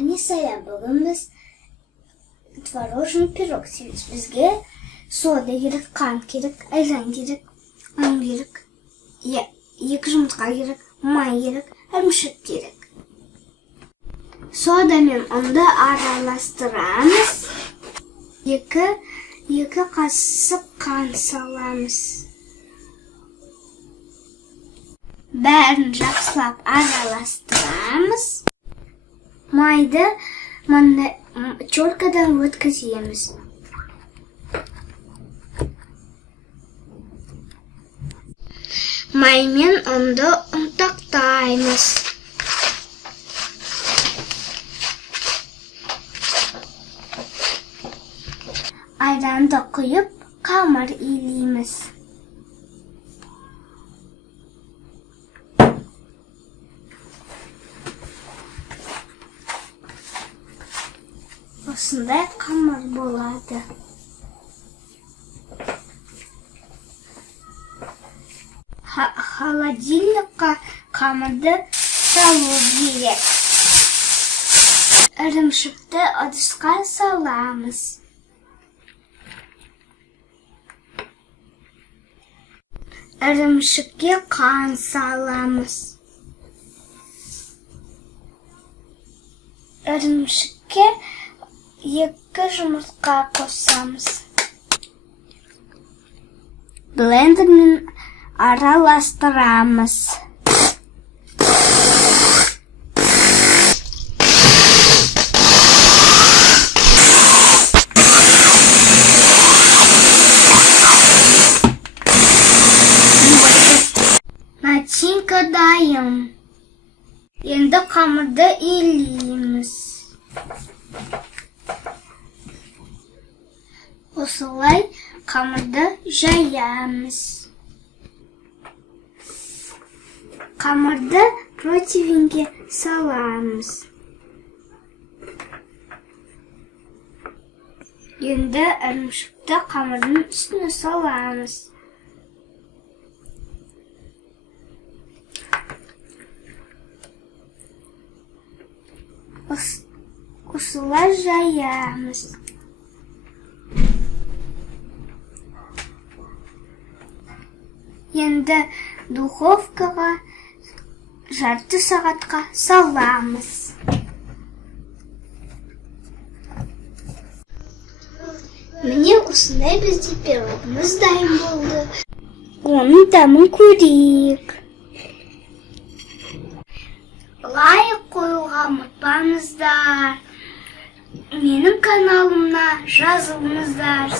Mesela bugün biz tворожный пирог істейміз. Бізге сода керек, қант керек, айран керек, ұн керек, 2 жұмыртқа керек, май керек, ірімшік керек. Сода мен ұнды араластырамыз. 2 қасық қант саламыз. Бәрін жақсылап араластырамыз. Майды чоркадан өткіземіз. Маймен ұнды ұнтақтаймыз. Айранды құйып, қамыр илейміз. Осындай қамыр болады. Холодильникқа қамырды салу керек. Ірімшікті ыдысқа саламыз. Ірімшікке қант саламыз. Ірімшікке 2 жұмыртқа қосамыз. Блендермен араластырамыз. Начинка дайын. Енді қамырды илейміз. Осылай қамырды жаямыз. Қамырды противенге саламыз. Енді ірімшікті қамырдың үстіне саламыз. Осылай жаямыз. Енді духовкаға жарты сағатқа саламыз. Міне осындай бізде пирогымыз дайын болды. Оның дәмін көрейік. Лайк қоюға ұмытпаңыздар. Менің каналымна жазылыңыздар.